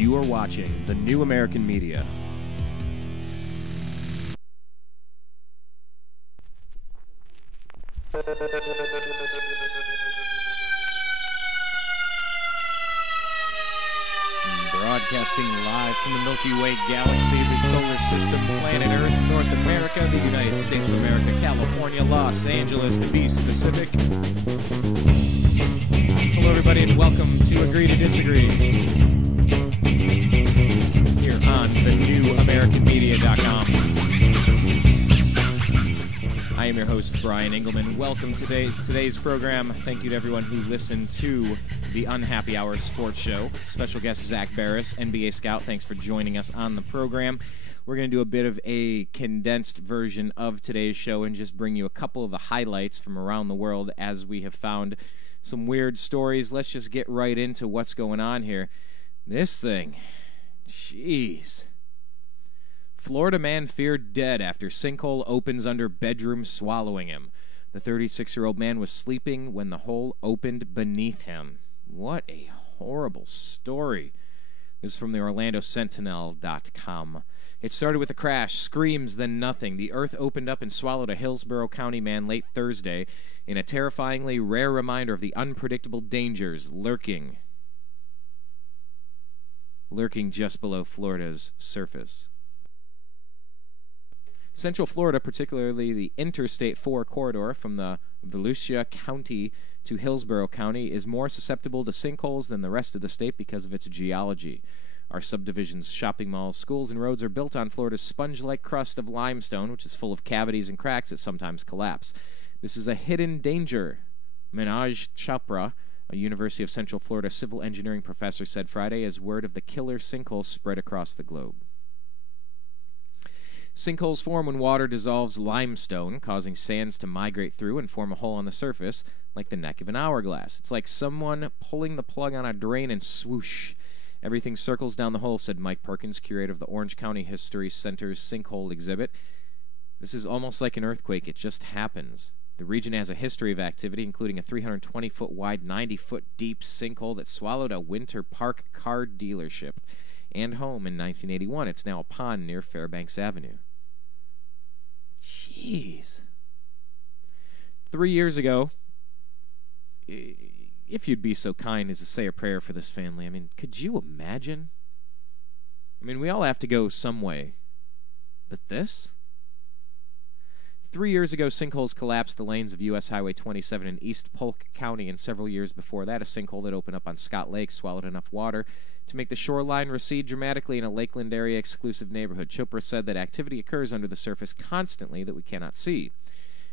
You are watching the New American Media. Broadcasting live from the Milky Way galaxy, the solar system, planet Earth, North America, the United States of America, California, Los Angeles, to be specific. Hello, everybody, and welcome to Agree to Disagree here on thenewamericanmedia.com. I am your host, Brian Engelman. Welcome to today's program. Thank you to everyone who listened to the Unhappy Hour Sports Show. Special guest Zach Barris, NBA scout. Thanks for joining us on the program. We're going to do a bit of a condensed version of today's show and just bring you a couple of the highlights from around the world as we have found some weird stories. Let's just get right into what's going on here. This thing, jeez. Florida man feared dead after sinkhole opens under bedroom swallowing him. The 36-year-old man was sleeping when the hole opened beneath him. What a horrible story. This is from the OrlandoSentinel.com. It started with a crash, screams, then nothing. The earth opened up and swallowed a Hillsborough County man late Thursday in a terrifyingly rare reminder of the unpredictable dangers lurking just below Florida's surface. Central Florida, particularly the Interstate 4 corridor from the Volusia County to Hillsborough County, is more susceptible to sinkholes than the rest of the state because of its geology. Our subdivisions, shopping malls, schools, and roads are built on Florida's sponge-like crust of limestone, which is full of cavities and cracks that sometimes collapse. This is a hidden danger. Manoj Chopra, a University of Central Florida civil engineering professor, said Friday as word of the killer sinkhole spread across the globe. Sinkholes form when water dissolves limestone, causing sands to migrate through and form a hole on the surface, like the neck of an hourglass. It's like someone pulling the plug on a drain and swoosh. Everything circles down the hole, said Mike Perkins, curator of the Orange County History Center's sinkhole exhibit. This is almost like an earthquake. It just happens. The region has a history of activity, including a 320-foot wide, 90-foot deep sinkhole that swallowed a Winter Park car dealership and home in 1981. It's now a pond near Fairbanks Avenue. Jeez. 3 years ago, if you'd be so kind as to say a prayer for this family, I mean, could you imagine? I mean, we all have to go some way. But this? 3 years ago, sinkholes collapsed the lanes of U.S. Highway 27 in East Polk County, and several years before that, a sinkhole that opened up on Scott Lake swallowed enough water to make the shoreline recede dramatically in a Lakeland area exclusive neighborhood. Chopra said that activity occurs under the surface constantly that we cannot see.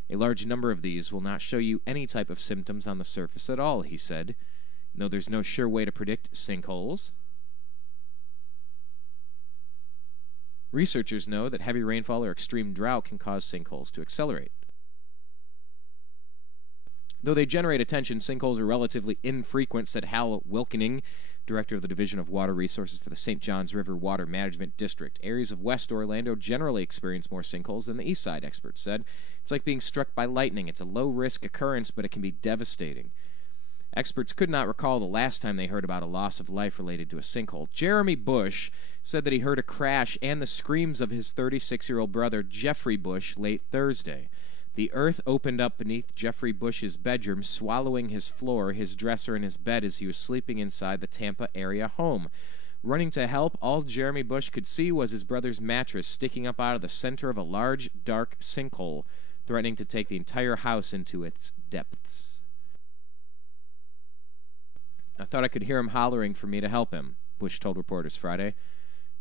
A large number of these will not show you any type of symptoms on the surface at all, he said. No, there's no sure way to predict sinkholes. Researchers know that heavy rainfall or extreme drought can cause sinkholes to accelerate. Though they generate attention, sinkholes are relatively infrequent, said Hal Wilkening, director of the Division of Water Resources for the St. Johns River Water Management District. Areas of West Orlando generally experience more sinkholes than the east side, experts said. It's like being struck by lightning. It's a low-risk occurrence, but it can be devastating. Experts could not recall the last time they heard about a loss of life related to a sinkhole. Jeremy Bush said that he heard a crash and the screams of his 36-year-old brother, Jeffrey Bush, late Thursday. The earth opened up beneath Jeffrey Bush's bedroom, swallowing his floor, his dresser, and his bed as he was sleeping inside the Tampa area home. Running to help, all Jeremy Bush could see was his brother's mattress sticking up out of the center of a large, dark sinkhole, threatening to take the entire house into its depths. I thought I could hear him hollering for me to help him, Bush told reporters Friday.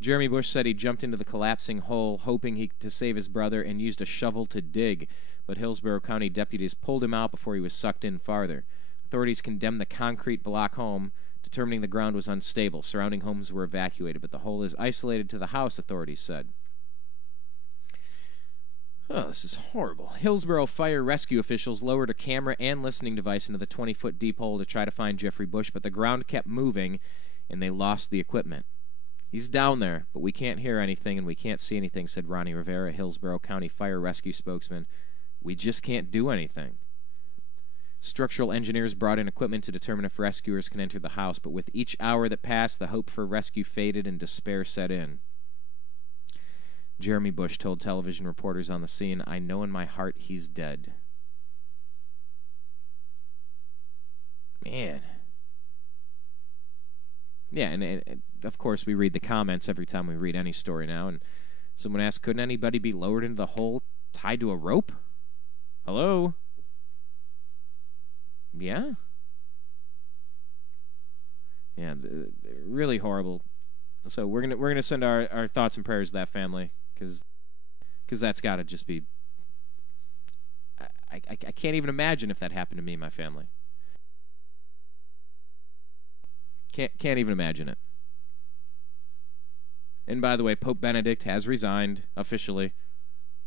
Jeremy Bush said he jumped into the collapsing hole, hoping to save his brother, and used a shovel to dig, but Hillsborough County deputies pulled him out before he was sucked in farther. Authorities condemned the concrete block home, determining the ground was unstable. Surrounding homes were evacuated, but the hole is isolated to the house, authorities said. Oh, this is horrible. Hillsborough fire rescue officials lowered a camera and listening device into the 20-foot deep hole to try to find Jeffrey Bush, but the ground kept moving, and they lost the equipment. He's down there, but we can't hear anything and we can't see anything, said Ronnie Rivera, Hillsborough County Fire Rescue spokesman. We just can't do anything. Structural engineers brought in equipment to determine if rescuers can enter the house, but with each hour that passed, the hope for rescue faded and despair set in. Jeremy Bush told television reporters on the scene, "I know in my heart he's dead." Man. Yeah, and of course we read the comments every time we read any story now, and someone asked, couldn't anybody be lowered into the hole tied to a rope? Hello? Yeah? Yeah, really horrible. So we're gonna send our thoughts and prayers to that family, because that's got to just be... I can't even imagine if that happened to me and my family. Can't even imagine it. And by the way, Pope Benedict has resigned officially.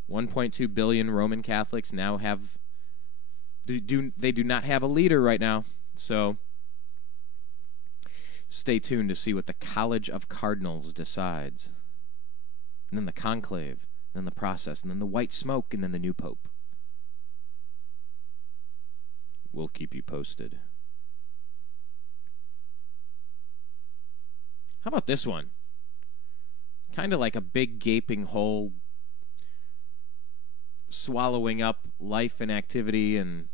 1.2 billion Roman Catholics now have... They do not have a leader right now. So stay tuned to see what the College of Cardinals decides. And then the conclave, and then the process, and then the white smoke, and then the new pope. We'll keep you posted. How about this one? Kind of like a big gaping hole swallowing up life and activity and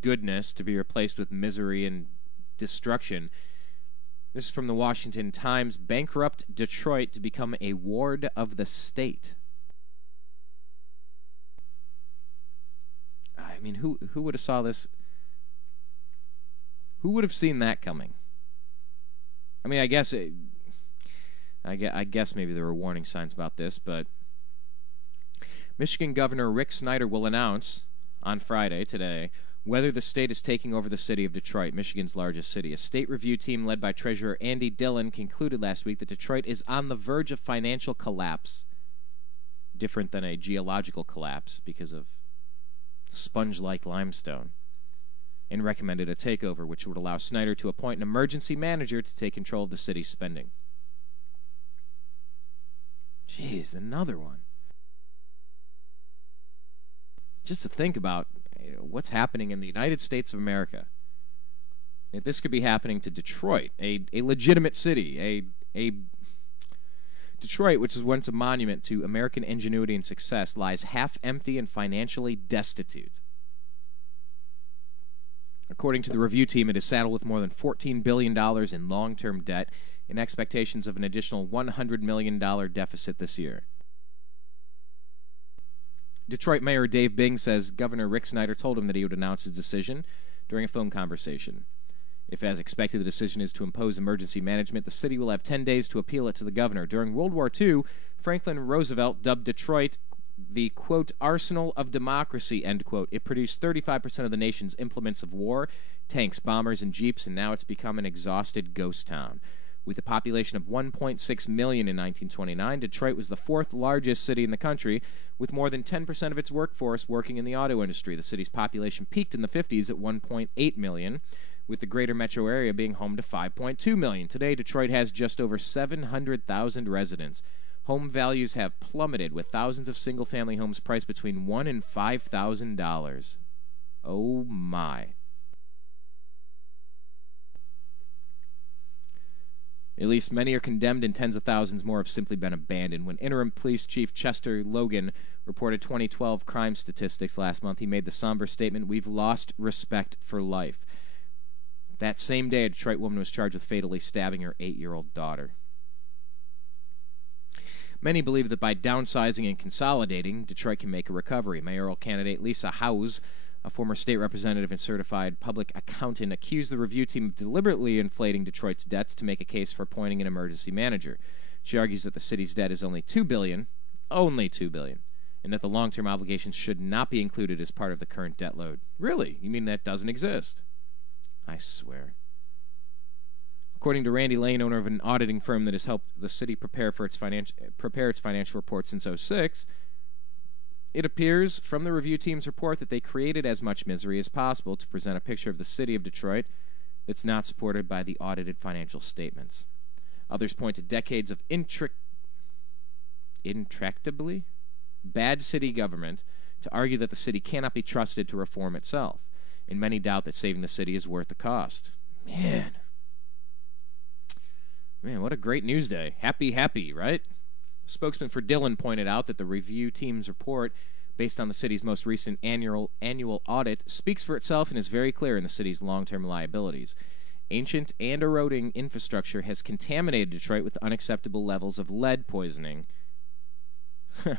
goodness to be replaced with misery and destruction. This is from the Washington Times. Bankrupt Detroit to become a ward of the state. I mean, who would have saw this? Who would have seen that coming? I mean, I guess maybe there were warning signs about this, but Michigan Governor Rick Snyder will announce on Friday, today, whether the state is taking over the city of Detroit, Michigan's largest city. A state review team led by Treasurer Andy Dillon concluded last week that Detroit is on the verge of financial collapse, different than a geological collapse because of sponge-like limestone, and recommended a takeover, which would allow Snyder to appoint an emergency manager to take control of the city's spending. Jeez, another one. Just to think about what's happening in the United States of America. If this could be happening to Detroit, a legitimate city, a Detroit, which is once a monument to American ingenuity and success, lies half empty and financially destitute. According to the review team, it is saddled with more than $14 billion in long-term debt and expectations of an additional $100 million deficit this year. Detroit Mayor Dave Bing says Governor Rick Snyder told him that he would announce his decision during a phone conversation. If, as expected, the decision is to impose emergency management, the city will have 10 days to appeal it to the governor. During World War II, Franklin Roosevelt dubbed Detroit the, quote, arsenal of democracy, end quote. It produced 35% of the nation's implements of war, tanks, bombers, and jeeps, and now it's become an exhausted ghost town. With a population of 1.6 million in 1929, Detroit was the fourth largest city in the country, with more than 10% of its workforce working in the auto industry. The city's population peaked in the 50s at 1.8 million, with the greater metro area being home to 5.2 million. Today, Detroit has just over 700,000 residents. Home values have plummeted, with thousands of single-family homes priced between $1,000 and $5,000. Oh, my. At least many are condemned, and tens of thousands more have simply been abandoned. When Interim Police Chief Chester Logan reported 2012 crime statistics last month, he made the somber statement, "We've lost respect for life." That same day, a Detroit woman was charged with fatally stabbing her 8-year-old daughter. Many believe that by downsizing and consolidating, Detroit can make a recovery. Mayoral candidate Lisa Howes, a former state representative and certified public accountant, accused the review team of deliberately inflating Detroit's debts to make a case for appointing an emergency manager. She argues that the city's debt is only $2 billion, and that the long-term obligations should not be included as part of the current debt load. Really? You mean that doesn't exist? I swear. According to Randy Lane, owner of an auditing firm that has helped the city prepare its financial reports since 2006, it appears from the review team's report that they created as much misery as possible to present a picture of the city of Detroit that's not supported by the audited financial statements. Others point to decades of intractably bad city government to argue that the city cannot be trusted to reform itself. and many doubt that saving the city is worth the cost. Man, what a great news day. Happy, right? A spokesman for Dillon pointed out that the review team's report, based on the city's most recent annual audit, speaks for itself and is very clear in the city's long-term liabilities. Ancient and eroding infrastructure has contaminated Detroit with unacceptable levels of lead poisoning. Man.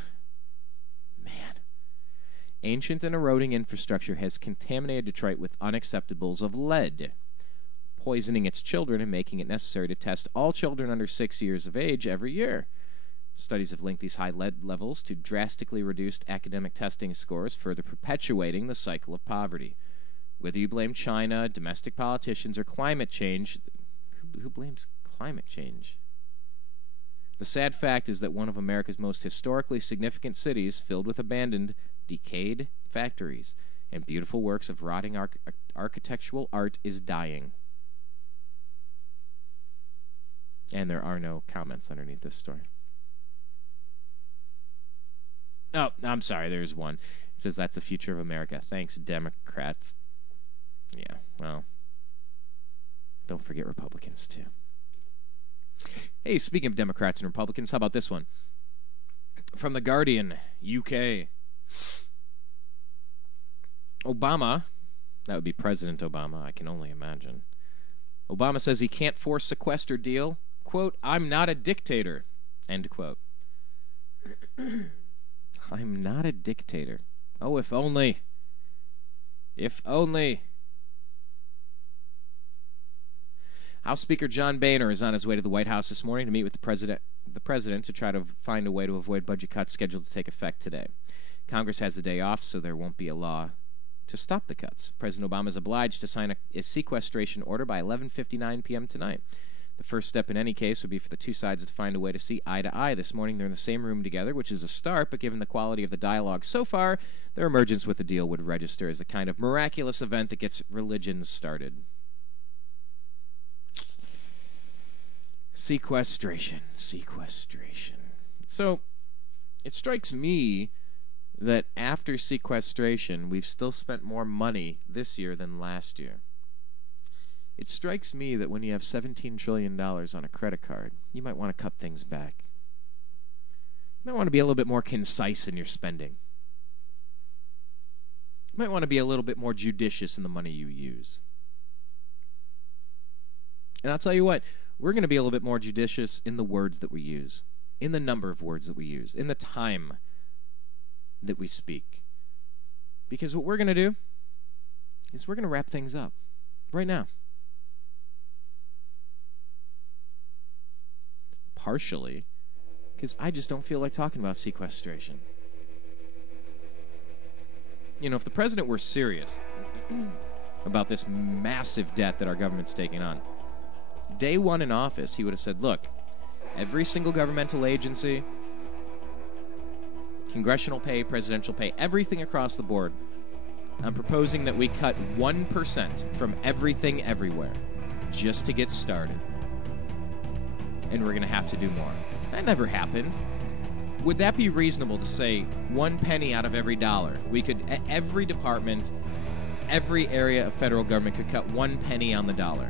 Ancient and eroding infrastructure has contaminated Detroit with unacceptables of lead, poisoning its children and making it necessary to test all children under 6 years of age every year. Studies have linked these high lead levels to drastically reduced academic testing scores, further perpetuating the cycle of poverty. Whether you blame China, domestic politicians, or climate change, who blames climate change? The sad fact is that one of America's most historically significant cities, filled with abandoned, decayed factories and beautiful works of rotting architectural art, is dying. And there are no comments underneath this story. Oh, I'm sorry, there's one. It says that's the future of America. Thanks, Democrats. Yeah, well, don't forget Republicans, too. Hey, speaking of Democrats and Republicans, how about this one? From The Guardian, UK. Obama, that would be President Obama, I can only imagine. Obama says he can't force Sequester deal. Quote, I'm not a dictator. End quote. I'm not a dictator. Oh, if only. If only. House Speaker John Boehner is on his way to the White House this morning to meet with the president to try to find a way to avoid budget cuts scheduled to take effect today. Congress has a day off, so there won't be a law to stop the cuts. President Obama is obliged to sign a sequestration order by 11:59 p.m. tonight. The first step in any case would be for the two sides to find a way to see eye to eye. This morning they're in the same room together, which is a start, but given the quality of the dialogue so far, their emergence with the deal would register as a kind of miraculous event that gets religions started. Sequestration. So, it strikes me that after sequestration, we've still spent more money this year than last year. It strikes me that when you have $17 trillion on a credit card, you might want to cut things back. You might want to be a little bit more concise in your spending. You might want to be a little bit more judicious in the money you use. And I'll tell you what, we're going to be a little bit more judicious in the words that we use, in the number of words that we use, in the time that we speak. Because what we're going to do is we're going to wrap things up right now. Partially because I just don't feel like talking about sequestration. You know, if the president were serious about this massive debt that our government's taking on, day one in office, he would have said, look, every single governmental agency, congressional pay, presidential pay, everything across the board, I'm proposing that we cut 1% from everything everywhere just to get started. And we're going to have to do more. That never happened. Would that be reasonable to say 1 penny out of every dollar? We could, every department, every area of federal government could cut 1 penny on the dollar.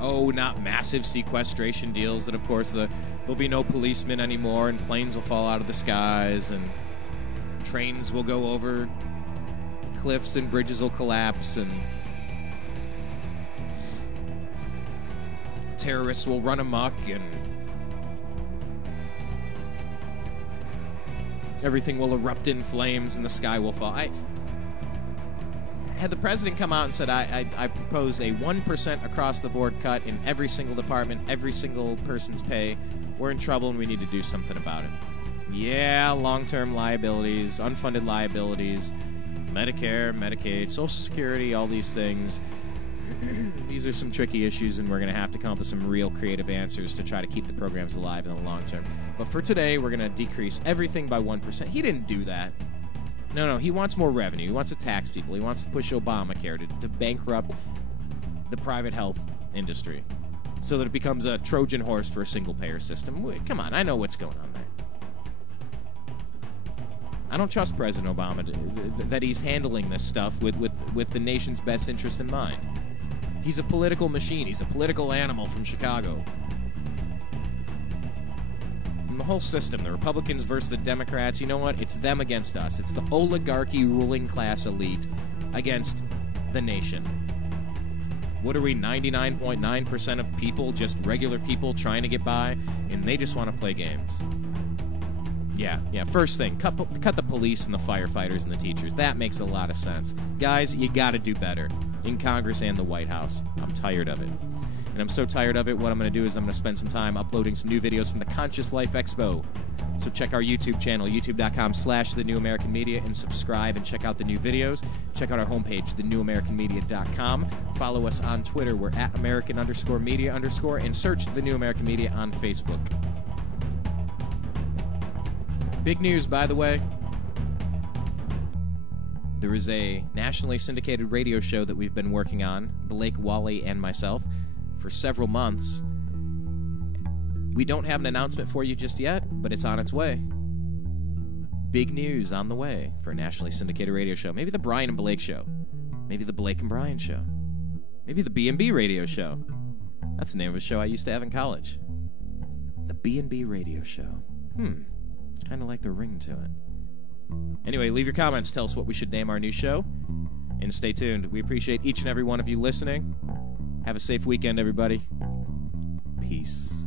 Oh, not massive sequestration deals that, of course, there'll be no policemen anymore and planes will fall out of the skies and trains will go over cliffs and bridges will collapse and terrorists will run amok and everything will erupt in flames and the sky will fall. Had the president come out and said, I propose a 1% across-the-board cut in every single department, every single person's pay, we're in trouble and we need to do something about it. Yeah, long-term liabilities, unfunded liabilities, Medicare, Medicaid, Social Security, all these things. These are some tricky issues, and we're going to have to come up with some real creative answers to try to keep the programs alive in the long term. But for today, we're going to decrease everything by 1%. He didn't do that. No, he wants more revenue. He wants to tax people. He wants to push Obamacare to bankrupt the private health industry so that it becomes a Trojan horse for a single-payer system. Come on, I know what's going on there. I don't trust President Obama that he's handling this stuff with the nation's best interest in mind. He's a political machine. He's a political animal from Chicago. And the whole system, the Republicans versus the Democrats, you know what? It's them against us. It's the oligarchy ruling class elite against the nation. What are we, 99.9% of people, just regular people trying to get by, and they just want to play games? Yeah, first thing, cut the police and the firefighters and the teachers. That makes a lot of sense. Guys, you gotta do better. In Congress and the White House. I'm tired of it. And I'm so tired of it, what I'm going to do is I'm going to spend some time uploading some new videos from the Conscious Life Expo. So check our YouTube channel, youtube.com/The New American Media, and subscribe and check out the new videos. Check out our homepage, thenewamericanmedia.com. Follow us on Twitter. We're at American_media_, and search The New American Media on Facebook. Big news, by the way. There is a nationally syndicated radio show that we've been working on, Blake, Wally, and myself, for several months. We don't have an announcement for you just yet, but it's on its way. Big news on the way for a nationally syndicated radio show. Maybe the Brian and Blake show. Maybe the Blake and Brian show. Maybe the B&B radio show. That's the name of a show I used to have in college. The B&B radio show. Kind of like the ring to it. Anyway, leave your comments. Tell us what we should name our new show. And stay tuned. We appreciate each and every one of you listening. Have a safe weekend, everybody. Peace.